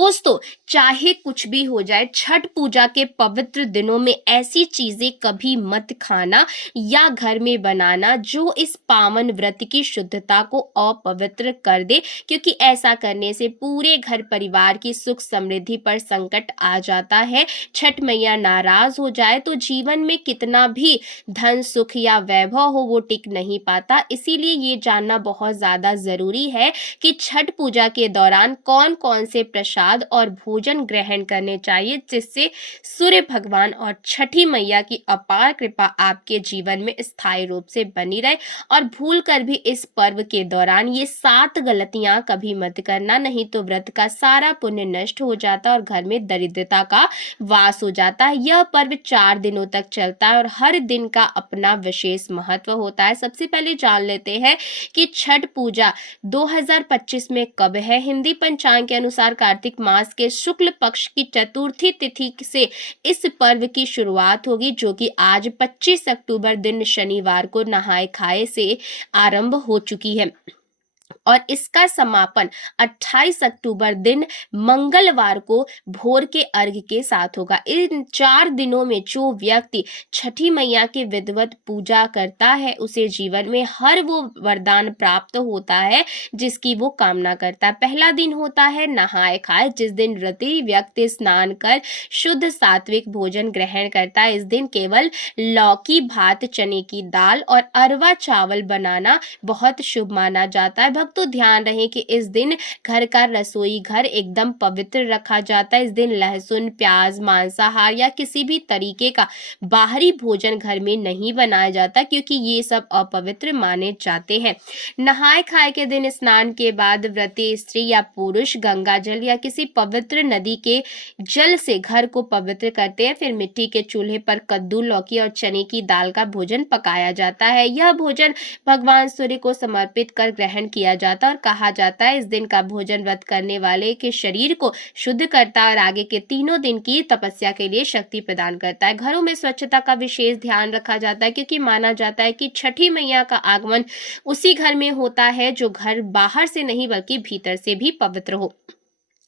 दोस्तों, चाहे कुछ भी हो जाए, छठ पूजा के पवित्र दिनों में ऐसी चीजें कभी मत खाना या घर में बनाना जो इस पावन व्रत की शुद्धता को अपवित्र कर दे, क्योंकि ऐसा करने से पूरे घर परिवार की सुख समृद्धि पर संकट आ जाता है। छठ मैया नाराज हो जाए तो जीवन में कितना भी धन सुख या वैभव हो वो टिक नहीं पाता। इसीलिए ये जानना बहुत ज्यादा जरूरी है कि छठ पूजा के दौरान कौन कौन से प्रसाद और भोजन ग्रहण करने चाहिए, जिससे सूर्य भगवान और छठी मैया की अपार कृपा आपके जीवन में स्थायी रूप से बनी रहे। और भूल कर भी इस पर्व के दौरान ये 7 गलतियां कभी मत करना, नहीं तो व्रत का सारा पुण्य नष्ट हो जाता है और घर में दरिद्रता का वास हो जाता है। यह पर्व 4 दिनों तक चलता है और हर दिन का अपना विशेष महत्व होता है। सबसे पहले जान लेते हैं कि छठ पूजा 2025 में कब है। हिंदी पंचांग के अनुसार कार्तिक मास के शुक्ल पक्ष की चतुर्थी तिथि से इस पर्व की शुरुआत होगी, जो कि आज 25 अक्टूबर दिन शनिवार को नहाए खाए से आरंभ हो चुकी है और इसका समापन 28 अक्टूबर दिन मंगलवार को भोर के अर्घ्य के साथ होगा। इन 4 दिनों में जो व्यक्ति छठी मैया की विधिवत पूजा करता है उसे जीवन में हर वो वरदान प्राप्त होता है जिसकी वो कामना करता है। पहला दिन होता है नहाए खाए, जिस दिन व्रती व्यक्ति स्नान कर शुद्ध सात्विक भोजन ग्रहण करता है। इस दिन केवल लौकी, भात, चने की दाल और अरवा चावल बनाना बहुत शुभ माना जाता है। तो ध्यान रहे कि इस दिन घर का रसोई घर एकदम पवित्र रखा जाता है। इस दिन लहसुन, प्याज, मांसाहार या किसी भी तरीके का बाहरी भोजन घर में नहीं बनाया जाता, क्योंकि ये सब अपवित्र माने जाते हैं। नहाए खाए के दिन स्नान के बाद व्रती स्त्री या पुरुष गंगा जल या किसी पवित्र नदी के जल से घर को पवित्र करते हैं। फिर मिट्टी के चूल्हे पर कद्दू, लौकी और चने की दाल का भोजन पकाया जाता है। यह भोजन भगवान सूर्य को समर्पित कर ग्रहण किया जाता है और कहा जाता है इस दिन का भोजन व्रत करने वाले के शरीर को शुद्ध करता है और आगे के 3 दिन की तपस्या के लिए शक्ति प्रदान करता है। घरों में स्वच्छता का विशेष ध्यान रखा जाता है, क्योंकि माना जाता है कि छठी मैया का आगमन उसी घर में होता है जो घर बाहर से नहीं बल्कि भीतर से भी पवित्र हो।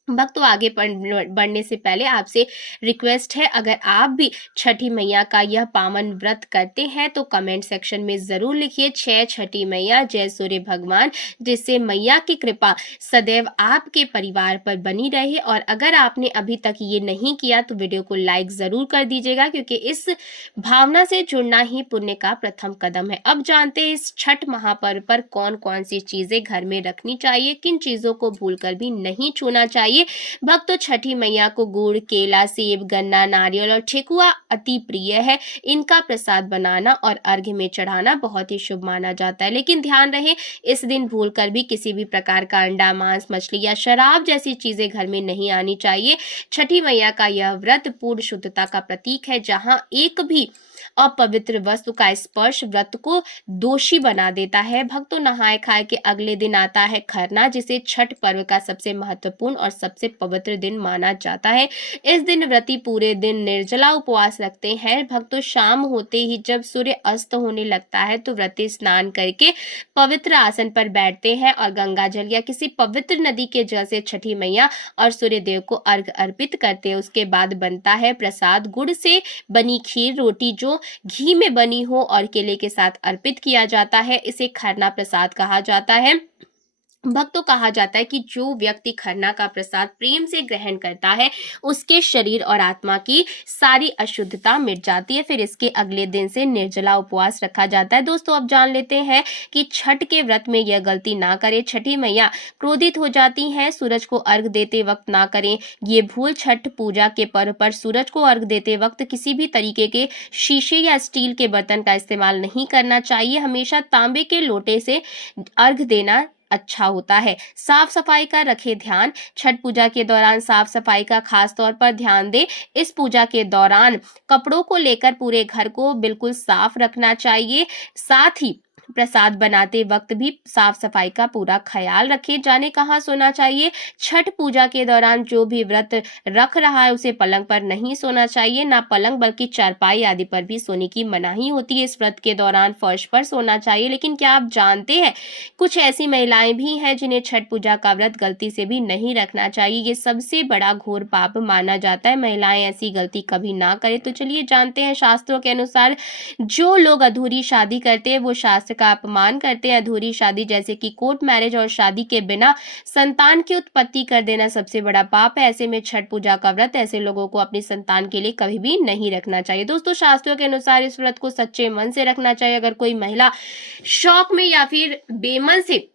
भक्तों, आगे बढ़ने से पहले आपसे रिक्वेस्ट है, अगर आप भी छठी मैया का यह पावन व्रत करते हैं तो कमेंट सेक्शन में जरूर लिखिए जय छठी मैया, जय सूर्य भगवान, जिससे मैया की कृपा सदैव आपके परिवार पर बनी रहे। और अगर आपने अभी तक ये नहीं किया तो वीडियो को लाइक जरूर कर दीजिएगा, क्योंकि इस भावना से जुड़ना ही पुण्य का प्रथम कदम है। अब जानते हैं इस छठ महापर्व पर कौन कौन सी चीजें घर में रखनी चाहिए, किन चीजों को भूलकर भी नहीं छूना चाहिए। भक्तों, छठी मैया को गुड़, केला, सेब, गन्ना, नारियल और ठेकुआ अति प्रिय है। इनका प्रसाद बनाना और अर्घ्य में चढ़ाना बहुत ही शुभ माना जाता है। लेकिन ध्यान रहे, इस दिन भूलकर भी किसी भी प्रकार का अंडा, मांस, मछली या शराब जैसी चीजें घर में नहीं आनी चाहिए। छठी मैया का यह व्रत पूर्ण शुद्धता का प्रतीक है, जहां एक भी अपवित्र वस्तु का स्पर्श व्रत को दोषी बना देता है। भक्तों, नहाए खाए के अगले दिन आता है खरना, जिसे छठ पर्व का सबसे महत्वपूर्ण और सबसे पवित्र दिन माना जाता है। इस दिन व्रती पूरे दिन निर्जला उपवास रखते हैं। भक्तों, शाम होते ही जब सूर्य अस्त होने लगता है तो व्रती स्नान करके पवित्र आसन पर बैठते हैं और गंगा जल या किसी पवित्र नदी के जल से छठी मैया और सूर्य देव को अर्घ अर्पित करते हैं। उसके बाद बनता है प्रसाद, गुड़ से बनी खीर, रोटी जो घी में बनी हो और केले के साथ अर्पित किया जाता है। इसे खरना प्रसाद कहा जाता है। भक्तों, कहा जाता है कि जो व्यक्ति खरना का प्रसाद प्रेम से ग्रहण करता है उसके शरीर और आत्मा की सारी अशुद्धता मिट जाती है। फिर इसके अगले दिन से निर्जला उपवास रखा जाता है। दोस्तों, अब जान लेते हैं कि छठ के व्रत में यह गलती ना करें। छठी मैया क्रोधित हो जाती हैं, सूरज को अर्घ देते वक्त ना करें ये भूल। छठ पूजा के पर्व पर सूरज को अर्घ देते वक्त किसी भी तरीके के शीशे या स्टील के बर्तन का इस्तेमाल नहीं करना चाहिए। हमेशा तांबे के लोटे से अर्घ देना अच्छा होता है। साफ सफाई का रखें ध्यान। छठ पूजा के दौरान साफ सफाई का खास तौर पर ध्यान दें। इस पूजा के दौरान कपड़ों को लेकर पूरे घर को बिल्कुल साफ रखना चाहिए। साथ ही प्रसाद बनाते वक्त भी साफ सफाई का पूरा ख्याल रखें। जाने कहाँ सोना चाहिए। छठ पूजा के दौरान जो भी व्रत रख रहा है उसे पलंग पर नहीं सोना चाहिए, ना पलंग बल्कि चारपाई आदि पर भी सोने की मनाही होती है। इस व्रत के दौरान फर्श पर सोना चाहिए। लेकिन क्या आप जानते हैं कुछ ऐसी महिलाएं भी हैं जिन्हें छठ पूजा का व्रत गलती से भी नहीं रखना चाहिए। ये सबसे बड़ा घोर पाप माना जाता है। महिलाएं ऐसी गलती कभी ना करें। तो चलिए जानते हैं शास्त्रों के अनुसार जो लोग अधूरी शादी करते हैं वो शास्त्र का अपमान करते हैं। अधूरी शादी जैसे कि कोर्ट मैरिज और शादी के बिना संतान की उत्पत्ति कर देना सबसे बड़ा पाप है। ऐसे में छठ पूजा का व्रत ऐसे लोगों को अपनी संतान के लिए कभी भी नहीं रखना चाहिए। दोस्तों शास्त्रों के अनुसार इस व्रत को सच्चे मन से रखना चाहिए। अगर कोई महिला शौक में या फिर बेमन से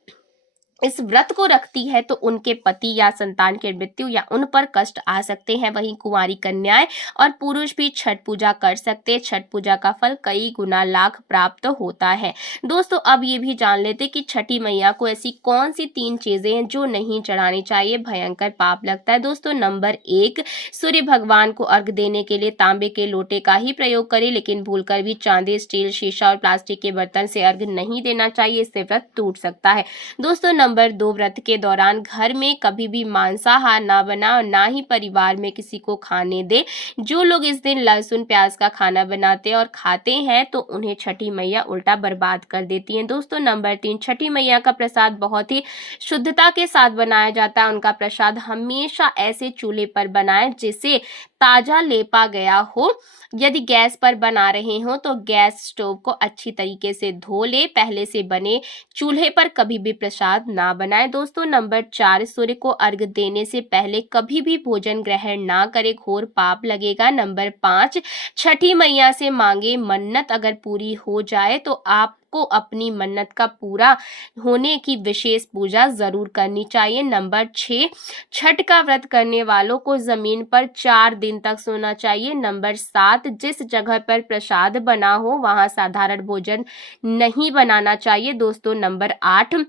इस व्रत को रखती है तो उनके पति या संतान की मृत्यु या उन पर कष्ट आ सकते हैं। वहीं कुंवारी कन्याएं और पुरुष भी छठ पूजा कर सकते हैं। छठ पूजा का फल कई गुना लाख प्राप्त होता है। दोस्तों अब ये भी जान लेते कि छठी मैया को ऐसी कौन सी 3 चीजें हैं जो नहीं चढ़ानी चाहिए, भयंकर पाप लगता है। दोस्तों नंबर 1, सूर्य भगवान को अर्घ देने के लिए तांबे के लोटे का ही प्रयोग करें, लेकिन भूलकर भी चांदी, स्टील, शीशा और प्लास्टिक के बर्तन से अर्घ नहीं देना चाहिए, इससे व्रत टूट सकता है। दोस्तों नंबर 2, व्रत के दौरान घर में कभी भी मांसाहार ना बना और ना ही परिवार में किसी को खाने दे। जो लोग इस दिन लहसुन प्याज का खाना बनाते हैं और खाते हैं तो उन्हें छठी मैया उल्टा बर्बाद कर देती हैं। दोस्तों नंबर 3, छठी मैया का प्रसाद बहुत ही शुद्धता के साथ बनाया जाता है। उनका प्रसाद हमेशा ऐसे चूल्हे पर बनाएं जिसे ताजा लेपा गया हो। यदि गैस पर बना रहे हो तो गैस स्टोव को अच्छी तरीके से धो ले। पहले से बने चूल्हे पर कभी भी प्रसाद ना बनाएं। दोस्तों नंबर 4, सूर्य को अर्घ देने से पहले कभी भी भोजन ग्रहण ना करें, घोर पाप लगेगा। नंबर 5, छठी मैया से मांगे मन्नत अगर पूरी हो जाए तो आपको अपनी मन्नत का पूरा होने की विशेष पूजा जरूर करनी चाहिए। नंबर 6, छठ का व्रत करने वालों को जमीन पर 4 दिन तक सोना चाहिए। नंबर 7, जिस जगह पर प्रसाद बना हो वहां साधारण भोजन नहीं बनाना चाहिए। दोस्तों नंबर 8,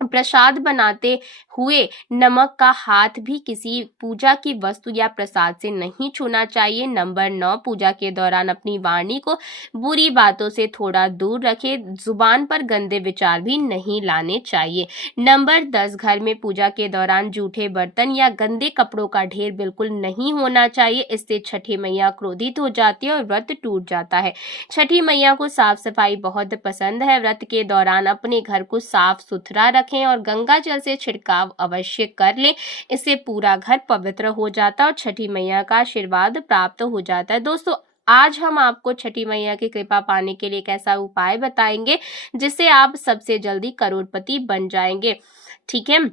प्रसाद बनाते हुए नमक का हाथ भी किसी पूजा की वस्तु या प्रसाद से नहीं छूना चाहिए। नंबर 9, पूजा के दौरान अपनी वाणी को बुरी बातों से थोड़ा दूर रखें, जुबान पर गंदे विचार भी नहीं लाने चाहिए। नंबर 10, घर में पूजा के दौरान जूठे बर्तन या गंदे कपड़ों का ढेर बिल्कुल नहीं होना चाहिए, इससे छठी मैया क्रोधित हो जाती है और व्रत टूट जाता है। छठी मैया को साफ सफाई बहुत पसंद है। व्रत के दौरान अपने घर को साफ सुथरा रखें और गंगा जल से छिड़काव अवश्य कर लें, इससे पूरा घर पवित्र हो जाता है और छठी मैया का आशीर्वाद प्राप्त हो जाता है। दोस्तों आज हम आपको छठी मैया की कृपा पाने के लिए एक ऐसा उपाय बताएंगे जिससे आप सबसे जल्दी करोड़पति बन जाएंगे। ठीक है,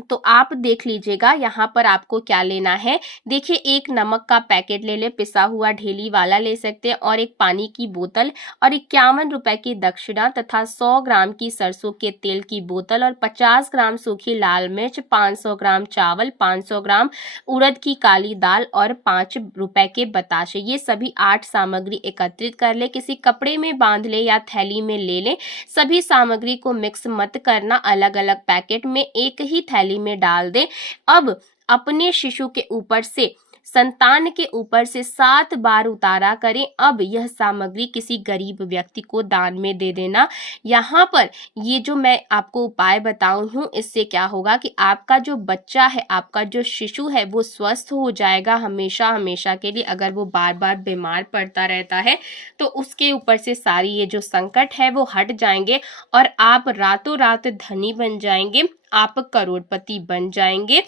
तो आप देख लीजिएगा यहाँ पर आपको क्या लेना है। देखिए एक नमक का पैकेट ले ले, पिसा हुआ ढेली वाला ले सकते हैं, और एक पानी की बोतल और 51 रुपए की दक्षिणा तथा 100 ग्राम की सरसों के तेल की बोतल और 50 ग्राम सूखी लाल मिर्च, 500 ग्राम चावल, 500 ग्राम उड़द की काली दाल और 5 रुपए के बताशे। ये सभी 8 सामग्री एकत्रित कर ले, किसी कपड़े में बांध ले या थैली में ले ले। सभी सामग्री को मिक्स मत करना, अलग अलग पैकेट में एक ही थैली में डाल दें। अब अपने शिशु के ऊपर से संतान के ऊपर से 7 बार उतारा करें। अब यह सामग्री किसी गरीब व्यक्ति को दान में दे देना। यहाँ पर ये जो मैं आपको उपाय बताऊं हूँ इससे क्या होगा कि आपका जो बच्चा है, आपका जो शिशु है वो स्वस्थ हो जाएगा हमेशा हमेशा के लिए। अगर वो बार बार बीमार पड़ता रहता है तो उसके ऊपर से सारी ये जो संकट है वो हट जाएंगे और आप रातों रात धनी बन जाएंगे, आप करोड़पति बन जाएंगे।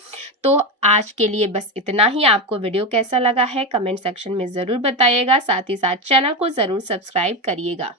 तो आज के लिए बस इतना ही। आपको वीडियो कैसा लगा है कमेंट सेक्शन में जरूर बताइएगा, साथ ही साथ चैनल को जरूर सब्सक्राइब करिएगा।